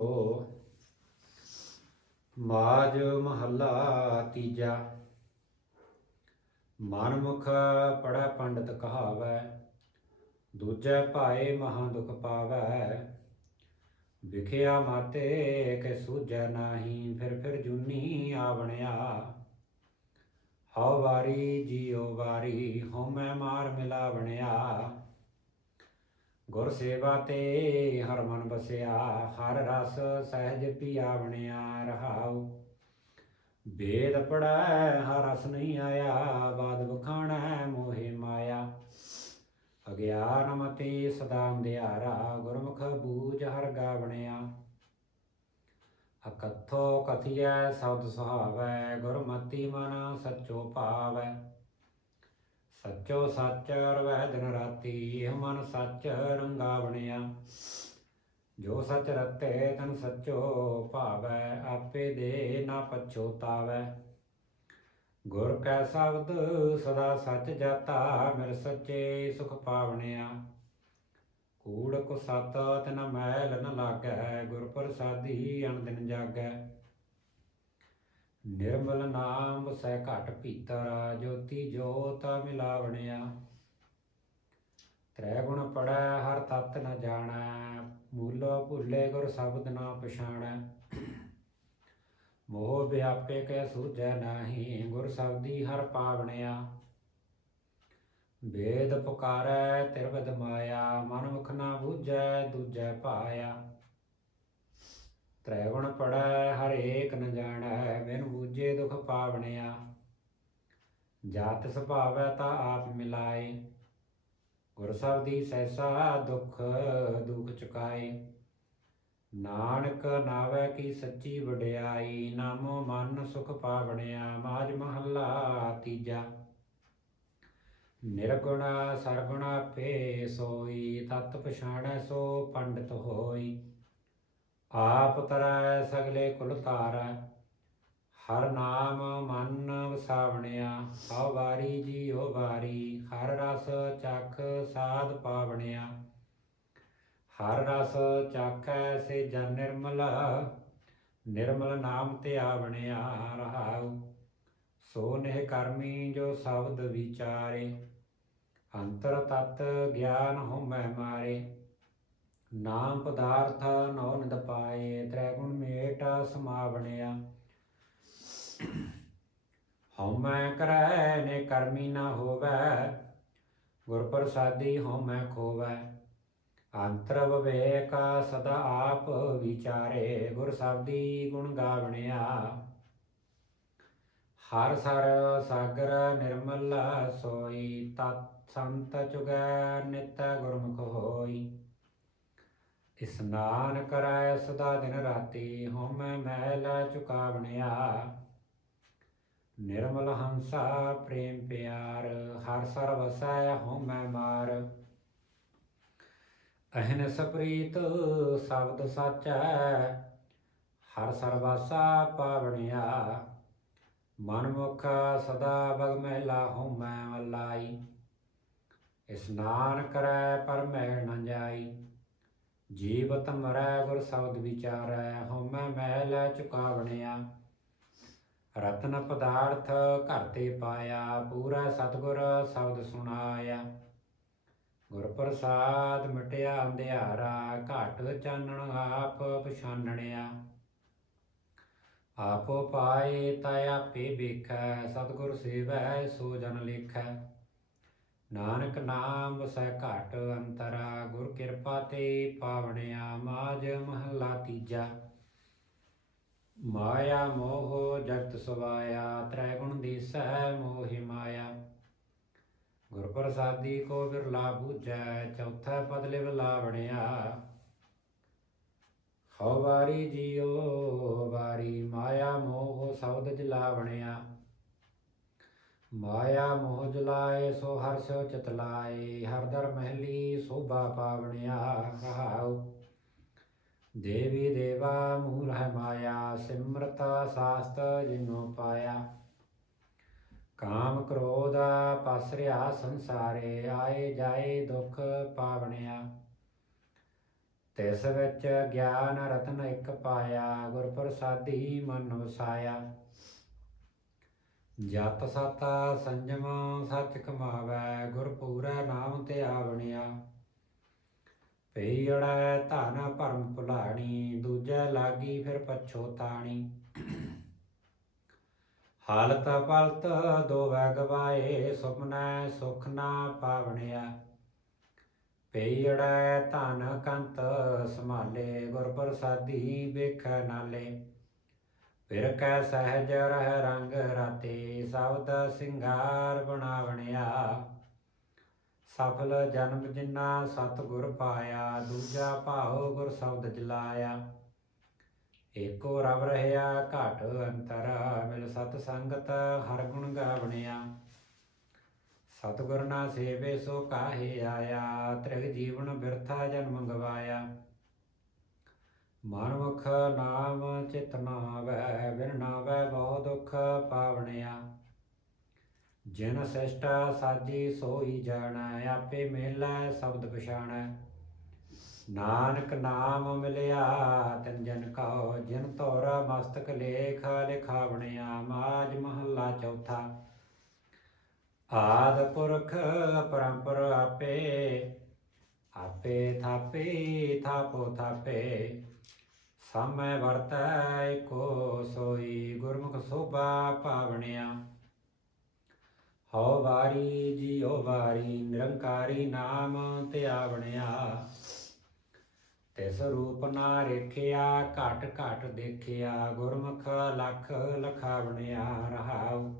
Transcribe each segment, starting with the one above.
ਓ ਮਾਜ ਮਹੱਲਾ ਤੀਜਾ। ਮਨਮੁਖ ਪੜੈ ਪੰਡਤ ਕਹਾਵੈ, ਦੂਜੈ ਭਾਏ ਮਹਾ ਦੁਖ ਪਾਵੈ। ਵਿਖਿਆ ਮਾਤੇ ਕੇ ਸੂਝੈ ਨਾਹੀ, ਫਿਰ ਫਿਰ ਜੁਨੀ ਆਵਣਿਆ। ਹਉ ਵਾਰੀ ਜੀਉ ਵਾਰੀ, ਹਉਮੈ ਮਾਰ ਮਿਲਾਵਣਿਆ। ਗੁਰ ਸੇਵਾ ਤੇ ਹਰ ਮਨ ਬਸਿਆ, ਹਰ ਰਸ ਸਹਿਜ ਪੀਆਵਣਿਆ ਰਹਾਉ। ਵੇਦ ਪੜੈ ਹਰ ਰਸ ਨਹੀਂ ਆਇਆ, ਬਾਦ ਬਖਾਣੈ ਮੋਹਿ ਮਾਇਆ। ਅਗਿਆਨ ਮਤੀ ਸਦਾ ਅੰਧਿਆਰਾ, ਗੁਰਮੁਖ ਬੂਝ ਹਰ ਗਾਵਣਿਆ ਅਕਥੋ ਕਥਿਐ, ਸਬਦ ਸੁਹਾਵੈ, ਗੁਰਮਤੀ ਮਨ ਸੱਚੋ ਭਾਵੈ। ਸੱਚੋ ਸੱਚ ਰਵੈ ਦਿਨ ਰਾਤੀ, ਇਹ ਮਨ ਸੱਚ ਰੰਗਾ ਬਣਿਆ ਜੋ ਸੱਚ ਰਤੇ, ਤਨ ਸੱਚੋ ਭਾਵੈ, ਆਪੇ ਦੇ ਨਾ ਪਛੋਤਾਵੈ ਗੁਰ ਕੈ ਸ਼ਬਦ, ਸਦਾ ਸੱਚ ਜਾਤਾ, ਮਿਰ ਸੱਚੇ ਸੁਖ ਪਾਵਣਿਆ। ਕੂੜ ਕੋ ਸਤ, ਤਿਨ ਮੈਲ ਨ ਲਾਗੈ, ਗੁਰ ਪ੍ਰਸਾਦੀ ਅਨ ਦਿਨ ਜਾਗੈ। ਨਿਰਮਲ ਨਾਮ ਸਹਿ ਘਟ ਭੀਤਰ ਜੋਤੀ ਜੋਤ ਮਿਲਾਵਣਿਆ। ਤ੍ਰੈ ਗੁਣ ਪੜੈ ਹਰ ਤਤ ਨ ਜਾਣੈ, ਮੂਲੋ ਭੁੱਲੇ ਗੁਰ ਸ਼ਬਦ ਨਾ ਪਛਾਣੈ। ਮੋਹ ਵਿਆਪੇ ਕੈ ਸੂਝੈ ਨਾਹੀ, ਗੁਰ ਸ਼ਬਦੀ ਹਰ ਪਾਵਣਿਆ। ਵੇਦ ਪੁਕਾਰੈ, ਤਿਰਵਦ ਮਾਇਆ, ਮਨ ਮੁਖ ਨਾ ਬੂਝੈ, ਦੂਜੈ ਪਾਇਆ। ਤ੍ਰੈ ਗੁਣ ਪੜੈ ਹਰੇਕ ਏਕ ਨ ਜਾਣੈ ਬਿਨ ਬੂਝੇ ਦੁਖ ਪਾਵਣਿਆ। ਜਾਤ ਸੁਭਾਵੈ ਤਾ ਆਪ ਮਿਲਾਏ। ਗੁਰ ਦੀ ਸਹਿਸਾ ਦੁਖ ਦੁਖ ਚੁਕਾਏ। ਨਾਨਕ ਨਾਵੈ ਕੀ ਸੱਚੀ ਵਡਿਆਈ, ਨਾਮੋ ਮਨ ਸੁਖ ਪਾਵਣਿਆ ਮਾਜ ਮਹੱਲਾ ਤੀਜਾ। ਨਿਰਗੁਣਾ ਸਰਗੁਣਾ ਆਪੇ ਸੋਈ, ਤਤ ਪਛਾਣੈ ਸੋ ਪੰਡਤ ਹੋਈ। ਆਪ ਤਰੈ ਸਗਲੇ ਕੁਲ ਤਾਰੈ ਹਰ ਨਾਮ ਮਨ ਵਸਾਵਣਿਆ ਹਉ ਵਾਰੀ ਜੀਉ ਵਾਰੀ, ਹਰ ਰਸ ਚਖ ਸਾਧ ਪਾਵਣਿਆ। ਹਰ ਰਸ ਚਾਖੈ ਸੇ ਜਨ ਨਿਰਮਲ ਨਿਰਮਲ ਨਾਮ ਤੇ ਆਵਣਿਆ ਰਹਾਉ। ਸੋ ਨਹਿ ਕਰਮੀ ਜੋ ਸ਼ਬਦ ਵਿਚਾਰੇ, ਅੰਤਰ ਤਤ ਗਿਆਨ ਹਉਮੈ ਮਾਰੇ। ਨਾਮ ਪਦਾਰਥ ਨਉ ਨਿਦ ਪਾਏ ਤ੍ਰੈ ਗੁਣ ਮੇਟ ਸਮਾਵਣਿਆ। ਹਉਮੈ ਕਰੈ, ਨੇ ਕਰਮੀ ਨਾ ਹੋਵੈ ਗੁਰ ਪ੍ਰਸਾਦੀ ਹਉਮੈ ਖੋਵੈ। ਅੰਤਰ ਵਿਵੇਕ ਸਦਾ ਆਪ ਵਿਚਾਰੇ, ਗੁਰ ਸਬਦੀ ਗੁਣ ਗਾਵਣਿਆ। ਹਰ ਸਰ ਸਾਗਰ ਨਿਰਮਲ ਸੋਈ, ਤਤ ਸੰਤ ਚੁਗੈ ਨਿਤ ਗੁਰਮੁਖ ਹੋਈ। ਇਸਨਾਨ ਕਰੈ ਸਦਾ ਦਿਨ ਰਾਤੀ ਹਉਮੈ ਮੈਲ ਚੁਕਾਵਣਿਆ। ਨਿਰਮਲ ਹੰਸਾ ਪ੍ਰੇਮ ਪਿਆਰ, ਹਰ ਸਰ ਵਸੈ ਹਉਮੈ ਮਾਰ। ਅਹਨਸ ਪ੍ਰੀਤ ਸ਼ਬਦ ਸਾਚੈ, ਹਰ ਸਰਵਾਸਾ ਪਾਵਣਿਆ। ਮਨ ਮੁਖ ਸਦਾ ਬਗ ਮਹਿਲਾ ਹਉਮੈ ਮਲਾਈ। ਇਸਨਾਨ ਕਰੈ ਪਰ ਮੈਲ ਨ ਜਾਈ। ਜੀਵਤ ਮਰੈ ਗੁਰ ਸ਼ਬਦ ਵਿਚਾਰੈ, ਹਉਮੈ ਮੈਲ ਚੁਕਾਵਣਿਆ ਰਤਨ ਪਦਾਰਥ ਘਰ ਤੇ ਪਾਇਆ, ਪੂਰਾ ਸਤਗੁਰ ਸ਼ਬਦ ਸੁਣਾਇਆ। ਗੁਰ ਪ੍ਰਸਾਦ ਮਿਟਿਆ ਅੰਧਿਆਰਾ, ਘਟ ਚਾਨਣ ਆਪ ਪਛਾਨਣਿਆ। ਆਪੋ ਪਾਏ ਤਾ ਆਪੇ ਵੇਖੈ, ਸਤਗੁਰ ਸੇਵੈ ਸੋ ਜਨ ਲੇਖੈ। ਨਾਨਕ ਨਾਮ ਸਹਿ ਘਟ ਅੰਤਰਾ, ਗੁਰ ਕਿਰਪਾ ਤੇ ਪਾਵਣਿਆ ਮਾਜ ਮਹੱਲਾ ਤੀਜਾ। ਮਾਇਆ ਮੋਹ ਜਗਤ ਸਵਾਇਆ ਤ੍ਰੈ ਗੁਣ ਸਹਿ ਮੋਹਿ ਮਾਇਆ। ਗੁਰ ਪ੍ਰਸਾਦੀ ਕੋ ਬਿਰਲਾ ਬੂਝੈ ਚੌਥਾ ਪਦ ਲਿਵ ਲਾਵਣਿਆ। ਹਉ ਵਾਰੀ ਜੀਉ ਵਾਰੀ ਮਾਇਆ ਮੋਹ ਸਬਦ ਜਲਾਵਣਿਆ ਮਾਇਆ ਮੋਹ ਜਲਾਏ, ਸੋ ਹਰ ਚਿਤ ਲਾਏ, ਹਰ ਦਰ ਮਹਿਲੀ ਸੋਭਾ ਪਾਵਣਿਆ ਰਹਾਉ। ਦੇਵੀ ਦੇਵਾ ਮੂਲ ਹੈ ਮਾਇਆ, ਸਿਮਰਤ ਸਾਸਤ ਜਿਨੋ ਪਾਇਆ। ਕਾਮ ਕ੍ਰੋਧ ਪਸਰਿਆ ਸੰਸਾਰੇ, ਆਏ ਜਾਏ ਦੁਖ ਪਾਵਣਿਆ। ਤਿਸ ਵਿੱਚ ਗਿਆਨ ਰਤਨ ਇੱਕ ਪਾਇਆ ਗੁਰ ਪ੍ਰਸਾਦੀ ਮਨ ਵਸਾਇਆ। ਜਤ ਸਤ ਸੰਜਮ ਸਚ ਕਮਾਵੈ, ਗੁਰ ਪੂਰਾ ਨਾਮ ਤੇ ਆਵਣਿਆ। ਪਈੜੈ ਧਨ ਭਰਮ ਭੁਲਾਣੀ, ਦੂਜੈ ਲਾਗੀ ਫਿਰ ਪਛੋਤਾਣੀ ਹਾਲਤ ਪਲਤ ਦੋ ਵੈ ਗਵਾਏ, ਸੁਪਨੈ ਸੁਖ ਨਾ ਪਾਵਣਿਆ। ਪਈੜੈ ਧਨ ਕੰਤ ਸੰਭਾਲੇ, ਗੁਰ ਪ੍ਰਸਾਦੀ ਵੇਖੈ ਨਾਲੇ। ਫਿਰ ਕੈ ਸਹਿਜ ਰਹਿ ਰੰਗ ਰਾਤੇ ਸਬਦ ਸਿੰਗਾਰ ਬਣਾਵਣਿਆ। ਸਫਲ ਜਨਮ ਜਿਨਾ ਸਤਗੁਰ ਪਾਇਆ, ਦੂਜਾ ਭਾਉ ਗੁਰ ਸ਼ਬਦ ਜਲਾਇਆ। ਏਕੋ ਰਵ ਰਹਿਆ, ਘਾਟ ਅੰਤਰ ਮਿਲ ਸਤ ਸੰਗਤ ਹਰ ਗੁਣ ਗਾਵਣਿਆ। ਸਤਿਗੁਰ ਨਾ ਸੇਵੇ ਸੋ ਕਾਹੇ ਆਇਆ ਤ੍ਰਿਗ ਜੀਵਨ ਬਿਰਥਾ ਜਨਮ ਗਵਾਇਆ। ਮਨਮੁਖ ਨਾਮ ਚਿਤ ਨਾਵੈ, ਬਿਨ ਨਾਵੈ ਬਹੁ ਦੁਖ ਪਾਵਣਿਆ। ਜਿਨ ਸਿਸ਼ਟਾ ਸਾਜੀ ਸੋਈ ਜਾਣੈ, ਆਪੇ ਮੇਲਾ ਸ਼ਬਦ ਪਛਾਣੈ। ਨਾਨਕ ਨਾਮ ਮਿਲਿਆ, ਤਿਨ ਜਨ ਕਉ ਜਿਨ ਤੋਰਾ ਮਸਤਕ ਲੇਖ ਲਿਖਾਵਣਿਆ ਮਾਜ ਮਹੱਲਾ ਚੌਥਾ। ਆਦ ਪੁਰਖ ਪਰੰਪਰ ਆਪੇ ਆਪੇ ਥਾਪੇ, ਥਾਪੋ ਥਾਪੇ। ਸਮੈ ਵਰਤੈ ਕੋ ਸੋਈ ਗੁਰਮੁਖ ਸੋਭਾ ਪਾਵਣਿਆ। ਹਉ ਵਾਰੀ ਜੀਉ ਵਾਰੀ ਨਿਰੰਕਾਰੀ ਨਾਮ ਤੇ ਤਿਸ ਰੂਪ ਨਾ ਰੇਖਿਆ, ਘਟ ਘਟ ਦੇਖਿਆ, ਗੁਰਮੁਖ ਲਖ ਲਖਾਵਣਿਆ ਰਹਾਉ।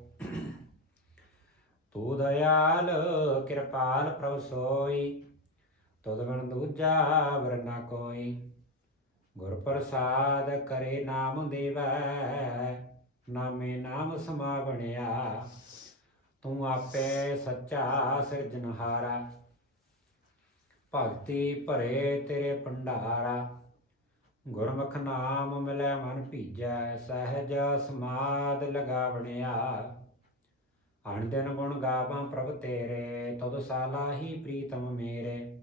ਤੂ ਦਇਆਲ ਕਿਰਪਾਲ ਪ੍ਰਭ ਸੋਈ, ਤੁਧ ਬਿਨ ਦੂਜਾ ਵਰਨਾ ਕੋਈ। ਗੁਰ ਪ੍ਰਸਾਦ ਕਰੇ ਨਾਮ ਦੇਵੈ, ਨਾਮੇ ਨਾਮ ਸਮਾਵਣਿਆ ਤੂੰ ਆਪੇ ਸੱਚਾ ਸਿਰਜਨਹਾਰਾ ਭਗਤੀ ਭਰੇ ਤੇਰੇ ਭੰਡਾਰਾ। ਗੁਰਮੁਖ ਨਾਮ ਮਿਲੈ ਮਨ ਭੀਜੈ, ਸਹਿਜ ਸਮਾਦ ਲਗਾਵਣਿਆ ਅਣ ਦਿਨ ਗੁਣ ਗਾਵਾਂ ਪ੍ਰਭ ਤੇਰੇ ਤੁਦ ਸਾਲਾ ਹੀ ਪ੍ਰੀਤਮ ਮੇਰੇ।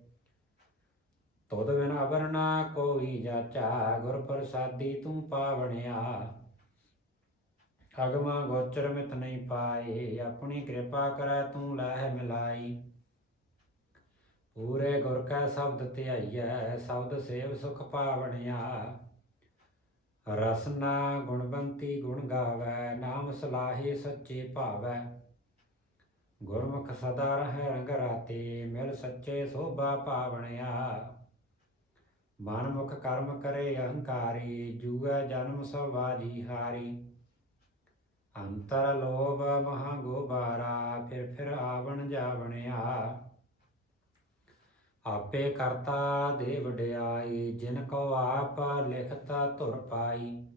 ਤੁਧ ਬਿਨ ਅਵਰ ਕੋਈ ਜਾਚਾ, ਗੁਰ ਪ੍ਰਸਾਦੀ ਤੂੰ ਪਾਵਣਿਆ। ਅਗਮਾ ਗੋਚਰ ਮਿਤ ਨਹੀਂ ਪਾਏ, ਆਪਣੀ ਕਿਰਪਾ ਕਰੈ ਤੂੰ ਲਹਿ ਮਿਲਾਈ। ਪੂਰੇ ਗੁਰ ਕੈ ਸ਼ਬਦ ਧਿਆਈਐ, ਸ਼ਬਦ ਸੇਵ ਸੁਖ ਪਾਵਣਿਆ। ਰਸਨਾ ਗੁਣਵੰਤੀ ਗੁਣ ਗਾਵੈ, ਨਾਮ ਸਲਾਹੇ ਸੱਚੇ ਭਾਵੈ। ਗੁਰਮੁਖ ਸਦਾ ਰਹਿ ਰੰਗ ਰਾਤੇ, ਮਿਲ ਸੱਚੇ ਸੋਭਾ ਪਾਵਣਿਆ। ਮਨ ਮੁਖ ਕਰਮ ਕਰੇ ਅਹੰਕਾਰੀ, ਜੂਐ ਜਨਮ ਸਵਾਜੀ ਹਾਰੀ। ਅੰਤਰ ਲੋਭ ਮਹਾ ਗੋਬਾਰਾ, ਫਿਰ ਫਿਰ ਆਵਣ ਜਾਵਣਿਆ। ਆਪੇ ਕਰਤਾ ਦੇ ਵਡਿਆਈ ਜਿਨ ਕੋ ਆਪ ਲਿਖਤਾ ਧੁਰ ਪਾਈ।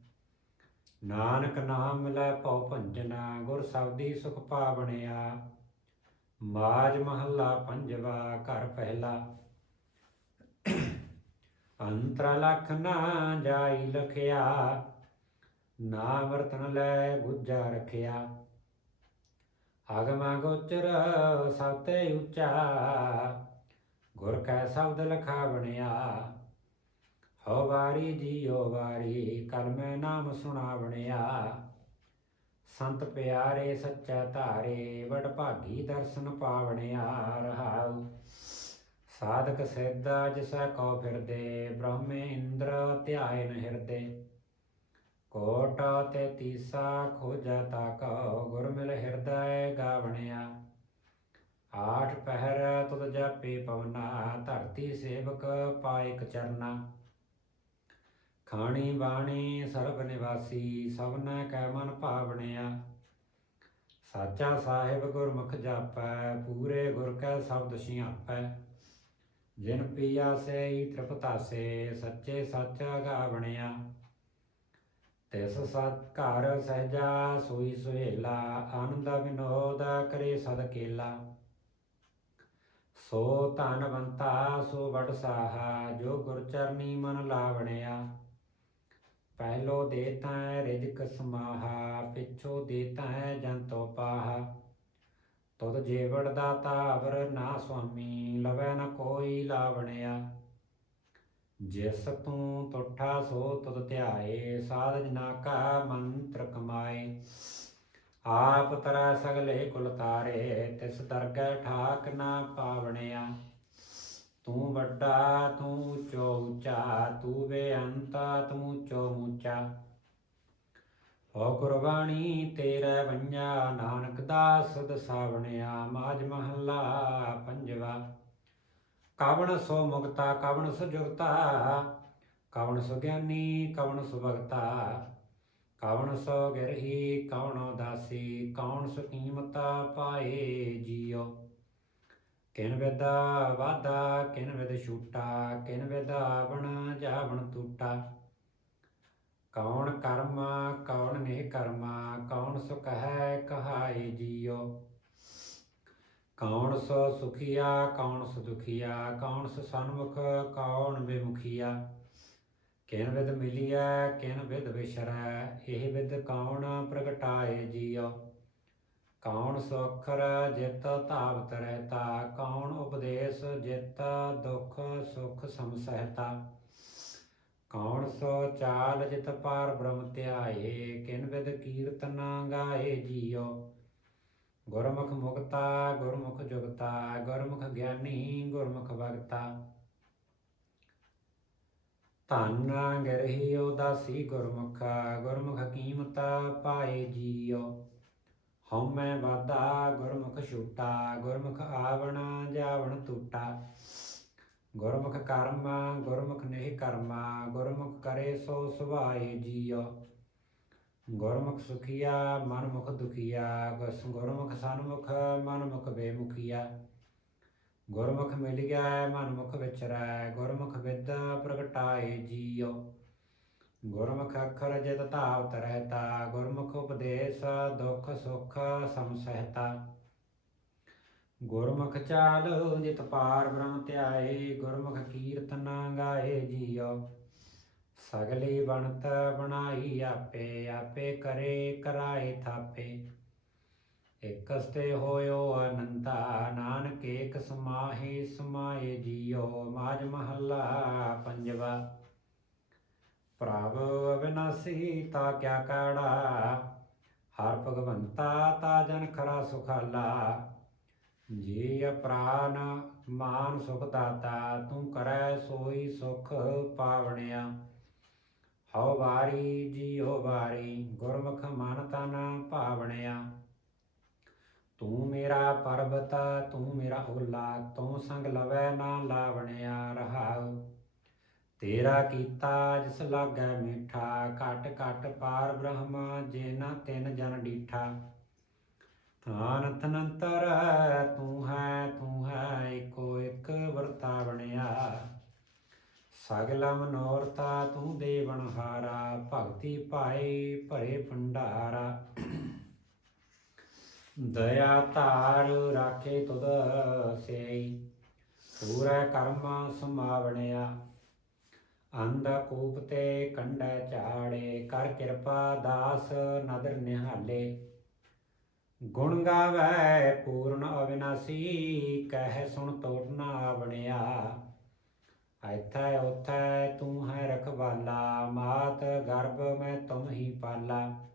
ਨਾਨਕ ਨਾਮ ਲੈ ਭਉ ਭੰਜਨਾ, ਗੁਰ ਸਬਦੀ ਸੁਖ ਪਾਵਣਿਆ ਮਾਜ ਮਹੱਲਾ ਪੰਜਵਾ, ਘਰ ਪਹਿਲਾ। ਅੰਤਰ ਲਖ ਨਾ ਜਾਈ ਲਖਿਆ, ਨਾ ਵਰਤਨ ਲੈ ਗੁੱਜਾ ਰਖਿਆ। ਆਗਮਾ ਗੋਚਰ ਸਤੇ ਉੱਚਾ, ਗੁਰ ਕੈ ਸ਼ਬਦ ਲਖਾ ਬਣਿਆ। ਹੋ ਵਾਰੀ ਜੀਓ ਵਾਰੀ ਕਲਮੈ ਨਾਮ ਸੁਣਾ ਬਣਿਆ। ਸੰਤ ਪਿਆਰੇ ਸੱਚਾ ਧਾਰੇ, ਵਡ ਭਾਗੀ ਦਰਸ਼ਨ ਪਾਵਣਿਆ ਰਹਾਉ। ਸਾਧਕ ਸਿੱਧਾ ਜਿਸੈ ਕੋ ਫਿਰਦੇ, ਬ੍ਰਹਮੇ ਇੰਦਰ ਧਿਆਇਨ ਹਿਰਦੇ। ਕੋਟ ਤੇ ਤੀਸਾ ਖੋਜਾ ਤਾ ਕਉ, ਗੁਰ ਮਿਲ ਹਿਰਦੈ ਗਾਵਣਿਆ। ਆਠ ਪਹਿਰ ਤੁਧ ਜਾਪੇ ਪਵਨਾ, ਧਰਤੀ ਸੇਵਕ ਪਾਇਕ ਚਰਨਾ। ਖਾਣੀ ਬਾਣੀ ਸਰਬ ਨਿਵਾਸੀ ਸਭਨਾ ਕੈ ਮਨ ਭਾਵਣਿਆ। ਸਾਚਾ ਸਾਹਿਬ ਗੁਰਮੁਖ ਜਾਪੈ, ਪੂਰੇ ਗੁਰ ਕੈ ਸ਼ਬਦ ਸਿਆਪੈ। ਜਿਨ ਪੀਆ ਸੇ ਤ੍ਰਿਪਤਾਸੇ ਸੱਚੇ ਸੱਚ ਗਾਵਣਿਆ ਤਿਸ ਸਤ ਘਰ ਸਹਜਾ ਸੋਈ ਸੁਹੇਲਾ, ਆਨੰਦ ਵਿਨੋਦ ਕਰੇ ਸਦ ਕੇਲਾ। ਸੋ ਧਨਵੰਤਾ, ਸੋ ਵਡ ਸਾਹਾ, ਜੋ ਗੁਰ ਚਰਨੀ ਮਨ ਲਾਵਣਿਆ। ਪਹਿਲੋ ਦੇਤਾ ਹੈ ਰਿਜਕ ਸਮਾਹਾ, ਪਿਛੋ ਦੇਤਾ ਹੈ ਜੰਤੋ ਪਾਹਾ। ਤੁਧ ਜੀਵੜ ਦਾਤਾ ਅਵਰ ਨਾ ਸੁਆਮੀ, ਲਵੈ ਨ ਕੋਈ ਲਾਵਣਿਆ। ਜਿਸ ਤੂੰ ਤੁਠਾ ਸੋ ਤੁਧ ਧਿਆਏ ਸਾਧ ਜਨਾ ਕਾ ਮੰਤਰ ਕਮਾਏ। ਆਪ ਤਰਾ ਸਗਲੇ ਕੁਲ ਤਾਰੇ, ਤਿਸ ਦਰਗਹਿ ਠਾਕ ਨਾ ਪਾਵਣਿਆ। ਤੂੰ ਵੱਡਾ, ਤੂੰ ਚੋ ਉੱਚਾ, ਤੂੰ ਬੇਅੰਤਾ, ਤੂੰ ਚੋ ਉੱਚਾ। ਹੋ ਗੁਰਬਾਣੀ ਤੇਰਾ ਵੰਜਾ ਨਾਨਕ ਦਾਸ ਦਸਾਵਣਿਆ ਮਾਜ ਮਹੱਲਾ ਪੰਜਵਾ। ਕਵਣ ਸੋ ਮੁਕਤਾ, ਕਵਣ ਸੋ ਜੁਗਤਾ, ਕਵਣ ਸੋ ਗਿਆਨੀ, ਕਵਣ ਸੋ ਭਗਤਾ, ਕਵਣ ਸੋ ਗਿਰਹੀ, ਕਵਣ ਉਦਾਸੀ ਕੌਣ ਸੋ ਕੀਮਤਾ ਪਾਏ ਜੀਓ। ਕਿਨ ਵਿਦਾ ਵਾਦਾ ਕਿਨ ਵਿਦ ਛੂਟਾ, ਕਿਨ ਵਿਦਾ ਬਣ ਜਾਵਣ ਟੂਟਾ ਕੌਣ ਕਰਮ, ਕੌਣ ਨਹੀਂ ਕਰਮਾ, ਕੌਣ ਸੁਖ ਹੈ ਕਹਾਏ ਜੀਓ ਕੌਣ ਸੋ ਸੁਖੀਆ, ਕੌਣ ਸੋ ਦੁਖੀਆ, ਕੌਣ ਸੋ ਸਨਮੁਖ, ਕੌਣ ਬਿਮੁਖੀਆ ਕਿਨ ਵਿਦ ਮਿਲਿਆ ਕਿਨ ਵਿਦ ਵਿਸ਼ਰੈ ਇਹ ਵਿਦ ਕੌਣ ਪ੍ਰਗਟਾਏ ਜੀਓ ਕੌਣ ਸੁਖਰ ਅਖਰ ਜਿਤ ਧਾਵਤ ਰਹਿਤਾ ਕੌਣ ਉਪਦੇਸ਼ ਜਿਤ ਦੁਖ ਸੁਖ ਸਮਸਹਿਤਾ ਕੌਣ ਸੋ ਚਾਲ ਜਿਤ ਪਾਰ ਬ੍ਰਹਮ ਧਿਆਏ, ਕਿਨ ਵਿਦ ਕੀਰਤਨ ਗਾਏ ਜੀਓ ਗੁਰਮੁਖ ਮੁਕਤਾ, ਗੁਰਮੁਖ ਜੁਗਤਾ, ਗੁਰਮੁਖ ਗਿਆਨੀ, ਗੁਰਮੁਖ ਭਗਤਾ ਧੰਨ ਗਰਹੀ ਉਦਾਸੀ ਗੁਰਮੁਖ ਗੁਰਮੁਖ ਕੀਮਤਾ ਪਾਏ ਜੀਓ ਹਉਮੈ ਵਾਦਾ ਗੁਰਮੁਖ ਛੂਟਾ, ਗੁਰਮੁਖ ਆਵਣਾ ਜਾਵਣ ਟੂਟਾ ਗੁਰਮੁਖ ਕਰਮ, ਗੁਰਮੁਖ ਨਹੀਂ ਕਰਮਾ, ਗੁਰਮੁਖ ਕਰੇ ਸੋ ਸੁਭਾਏ ਜੀਓ ਗੁਰਮੁਖ ਸੁਖੀਆ ਮਨ ਮੁਖ ਦੁਖੀਆ ਗੁਰਮੁਖ ਸਨਮੁਖ, ਮਨਮੁਖ ਬੇਮੁਖੀਆ। ਗੁਰਮੁਖ ਮਿਲ ਗਿਆ ਮਨ ਮੁਖ ਵਿਚਰੈ, ਗੁਰਮੁਖ ਵਿਦਿਆ ਪ੍ਰਗਟਾਏ ਜੀਓ ਗੁਰਮੁਖ ਅਖਰ ਜਿਤ ਧਾਵਤ ਰਹਿਤਾ, ਗੁਰਮੁਖ ਉਪਦੇਸ਼ ਦੁਖ ਸੁਖ ਸਮਸਹਿਤਾ ਗੁਰਮੁਖ ਚਾਲ ਜਿਤ ਪਾਰ ਬ੍ਰਹਮ ਧਿਆਏ, ਗੁਰਮੁਖ ਕੀਰਤਨ ਗਾਏ ਜੀਓ ਸਗਲੀ ਬਣਤ ਬਣਾਈ ਆਪੇ ਆਪੇ ਕਰੇ ਕਰਾਏ ਥਾਪੇ। ਇਕਸਤੇ ਹੋਇਓ ਅਨੰਤਾ, ਨਾਨਕ ਏਕ ਸਮਾਹੀ ਸਮਾਏ ਜੀਓ ਮਾਜ ਮਹੱਲਾ ਪੰਜਵਾ। ਪ੍ਰਭ ਅਵਿਨਾਸੀ ਤਾ ਕਿਆ ਕਾੜਾ। ਹਰ ਭਗਵੰਤਾ, ਤਾ ਜਨ ਖਰਾ ਸੁਖਾਲਾ। ਜੀ ਪ੍ਰਾਨ ਮਾਨ ਸੁਖ ਦਾਤਾ, ਤੂੰ ਕਰੈ ਸੋਈ ਸੁਖ ਪਾਵਣਿਆ। ਹਉ ਵਾਰੀ ਜੀਉ ਵਾਰੀ, ਗੁਰਮੁਖ ਮਨ ਤਨ ਭਾਵਣਿਆ। ਤੂੰ ਮੇਰਾ ਪਰਬਤ, ਤੂੰ ਮੇਰਾ ਓਲਾ ਤੂੰ ਸੰਗ ਲਵੈ ਨਾ ਲਾਵਣਿਆ ਰਹਾਉ। ਤੇਰਾ ਕੀਤਾ ਜਿਸ ਲਾਗੈ ਮੀਠਾ, ਘਟ ਘਟ ਪਾਰ ਬ੍ਰਹਮਾ ਜੇ ਨਾ ਤਿੰਨ ਜਨ ਡੀਠਾ। ਥਾਨ ਤਨੰਤਰ ਤੂੰ ਹੈ ਤੂੰ ਹੈ ਏਕੋ ਇੱਕ ਵਰਤਾ ਬਣਿਆ ਸਗਲ ਮਨੋਰਤਾ ਤੂੰ ਦੇਵਨ ਹਾਰਾ ਭਗਤੀ ਪਾਏ ਭਰੇ ਭੰਡਾਰਾ। ਦਇਆ ਧਾਰ ਰਾਖੇ ਤੁਧ ਸੇਈ ਪੂਰਾ ਕਰਮ ਸਮਾਵਣਿਆ। ਅੰਧ ਕੂਪ ਤੇ ਕੰਡਾ ਝਾੜੇ, ਕਰ ਕਿਰਪਾ ਦਾਸ ਨਦਰ ਨਿਹਾਲੇ। ਗੁਣ ਗਾਵੇ, ਪੂਰਨ ਅਵਿਨਾਸੀ, ਕਹਿ ਸੁਣ ਤੋੜ ਨਾ ਆਵਣਿਆ ਐਥੈ ਉਥੈ ਤੂੰ ਹੈ ਰਖਵਾਲਾ, ਮਾਤ ਗਰਭ ਮੈਂ ਤੁਮ ਹੀ ਪਾਲਾ।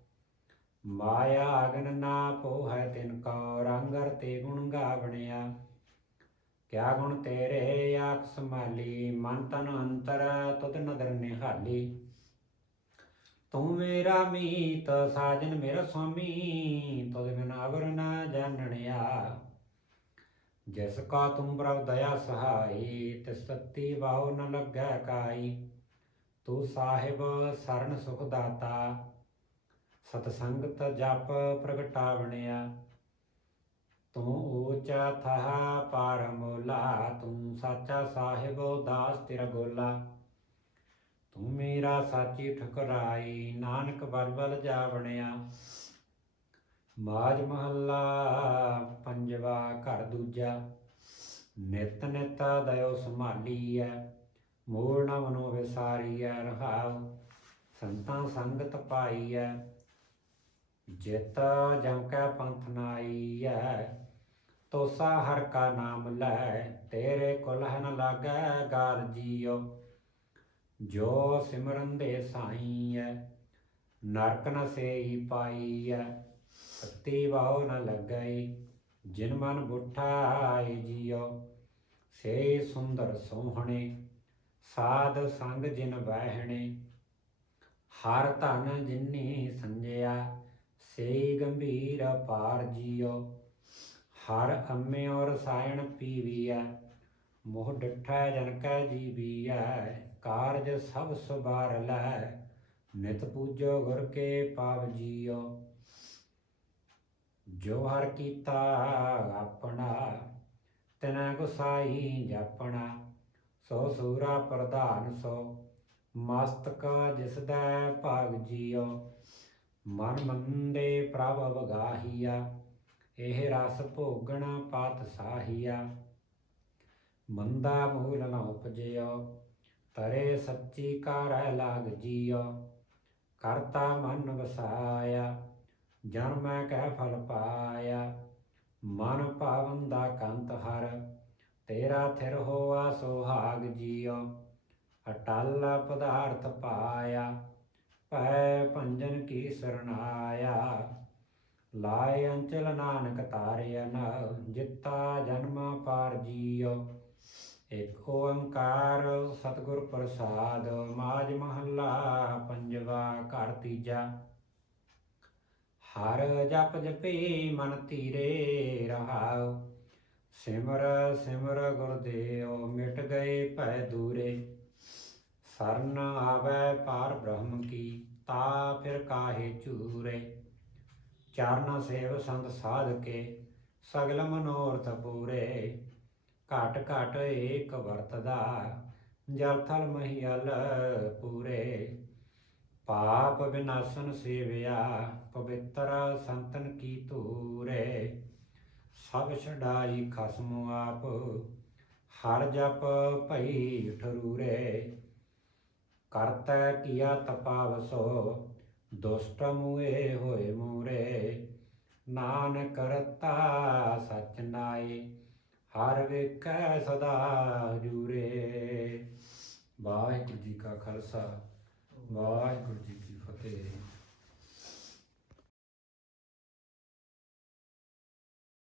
ਮਾਇਆ ਅਗਨ ਨਾ ਪੋਹੈ ਤਿਨ ਕੋ ਰੰਗਰ ਤੇ ਗੁਣ ਗਾਵਣਿਆ। ਕਿਆ ਗੁਣ ਤੇਰੇ, ਆਖ ਸੰਭਾਲੀ, ਮਨ ਤਨ ਅੰਤਰ, ਤੁਧ ਨਦਰ ਨਿਹਾਲੀ। ਤੂੰ ਮੇਰਾ ਮੀਤ ਸਾਜਨ ਮੇਰਾ ਸੁਆਮੀ, ਤੁਧ ਬਿਨ ਅਵਰ ਨਾ ਜਾਣਣਿਆ। ਜਿਸ ਕਾ ਤੁਮ ਪ੍ਰਭ ਦਇਆ ਸਹਾਈ, ਤਿਸ ਤਤੀ ਬਾਹੂ ਨ ਲੱਗੈ ਕਾਈ। ਤੂੰ ਸਾਹਿਬ ਸਰਨ ਸੁਖ ਦਾਤਾ, ਸਤ ਸੰਗਤ ਜਪ ਪ੍ਰਗਟਾਵਣਿਆ। ਤੂੰ ਊਚਾ ਥਾ ਪਾਰ ਮੋਲਾ ਤੂੰ ਸਾਚਾ ਸਾਹਿਬ ਦਾਸ ਤੇਰਾ ਗੋਲਾ। ਤੂੰ ਮੇਰਾ ਸਾਚੀ ਠਕਰਾਈ, ਨਾਨਕ ਬਲ ਬਲ ਜਾਵਣਿਆ ਮਾਜ ਮਹੱਲਾ ਪੰਜਵਾ ਘਰ ਦੂਜਾ। ਨਿਤ ਨਿਤ ਦਇਓ ਸੰਭਾਲੀਐ ਮੂਲ ਨ ਮਨੋ ਵਿਸਾਰੀਐ ਰਹਾਉ। ਸੰਤਾਂ ਸੰਗਤ ਪਾਈ ਐ ਜਿਤ ਜਮ ਕੈ ਪੰਥ ਨਾਈ ਨਾਈਐ। ਤੋਸਾ ਹਰ ਕਾ ਨਾਮ ਲੈ, ਤੇਰੇ ਕੁਲ ਹਨ ਲਾਗੈ ਗਾਲ ਜੀਓ। ਜੋ ਸਿਮਰਨ ਦੇ ਸਾਈਐ, ਨਰਕ ਨ ਸੇਈ ਪਾਈਐ ਪਤੀ ਵਾਉ ਨ ਲੱਗਈ ਜਿਨ ਮਨ ਬੁੱਠਾਏ ਜੀਉ, ਸੇ ਸੁੰਦਰ ਸੋਹਣੇ, ਸਾਧ ਸੰਗ ਜਿਨ ਬਹਿਣੇ ਹਰ ਧਨ ਜਿਨੀ ਸੰਜਿਆ, ਸੇ ਗੰਭੀਰ ਪਾਰ ਜੀਉ, ਹਰ ਅੰਮੇ ਔਰ ਸਾਇਣ ਪੀਵੀਐ ਮੋਹ ਡਠੈ ਜਨ ਕੈ ਜੀਵੀਐ ਕਾਰਜ ਸਭ ਸੁਬਾਰ ਲੈ, ਨਿਤ ਪੂਜੋ ਗੁਰ ਕੇ ਪਾਵ ਜੀਓ ਜੋ ਹਰ ਕੀਤਾ ਆਪਣਾ, ਤਿਨੈ ਗੁਸਾਈ ਜਪਣਾ, ਸੋ ਸੂਰਾ ਪ੍ਰਧਾਨ ਸੋ, ਮਸਤਕਾ ਜਿਸ ਦਾ ਭਾਗ ਜੀਓ ਮਨ ਮੰਦੇ ਪ੍ਰਭ ਵਗਾਹੀਆ ਇਹ ਰਸ ਭੋਗਣਾ ਪਾਤ ਸਾਹੀਆ ਮੰਦਾ ਮੂਲ ਨ ਉਪਜਿਓ, ਤਰੇ ਸੱਚੀ ਕਾਰੈ ਲਾਗ ਜੀਓ। ਕਰਤਾ ਮਨ ਵਸਾਇਆ, ਜਨਮੈ ਕਹਿ ਫਲ ਪਾਇਆ। ਮਨ ਪਾਵਨ ਦਾ ਕੰਤ ਹਰ, ਤੇਰਾ ਥਿਰ ਹੋਆ ਸੁਹਾਗ ਜੀਓ। ਅਟਲ ਪਦਾਰਥ ਪਾਇਆ, ਭੈ ਭੰਜਨ ਕੀ ਸਰਣਾਇਆ ਲਾਇ ਅੰਚਲ ਨਾਨਕ ਤਾਰਿਆ ਨਾ, ਜਿੱਤਾ ਜਨਮ ਪਾਰ ਜੀਓ। ਇਕ ਓੰਕਾਰ ਸਤਿਗੁਰ ਪ੍ਰਸਾਦ, ਮਾਜ ਮਹੱਲਾ, ਪੰਜਵਾ ਘਰ ਤੀਜਾ। ਹਰ ਜਪ ਜਪੇ ਮਨ ਧੀਰੇ ਰਹਾਉ, ਸਿਮਰ ਸਿਮਰ ਗੁਰਦੇਵ ਮਿਟ ਗਏ ਭੈ ਦੂਰੇ। ਸਰਨ ਆਵੈ ਪਾਰ ਬ੍ਰਹਮ ਕੀ, ਤਾ ਫਿਰ ਕਾਹੇ ਚੂਰੇ ਚਰਨ ਸੇਵ ਸੰਤ ਸਾਧ ਕੇ ਸਗਲ ਮਨੋਰਥ ਪੂਰੇ। ਘਟ ਘਟ ਏਕ ਵਰਤਦਾ, ਜਲ ਥਲ ਮਹੀਲ ਪੂਰੇ। ਪਾਪ ਵਿਨਾਸ਼ਨ ਸੇਵਿਆ, ਪਵਿੱਤਰ ਸੰਤਨ ਕੀ ਧੂਰੇ। ਸਭ ਛਡਾਈ ਖਸਮ ਆਪ, ਹਰ ਜਪ ਭਈ ਠਰੂਰੇ। ਕਰਤਾ ਕੀਆ ਤਪਾਵਸੋ, ਦੁਸ਼ਟ ਮੂਏ ਹੋਏ ਮੂਰੇ। ਨਾਨਕ ਕਰਤਾ ਸਚ ਨਾਏ ਹਰ ਵੇਖੈ ਸਦਾ ਜੂਰੇ। ਵਾਹਿਗੁਰੂ ਜੀ ਕਾ ਖਾਲਸਾ ਵਾਹਿਗੁਰੂ ਜੀ ਕੀ ਫਤਿਹ।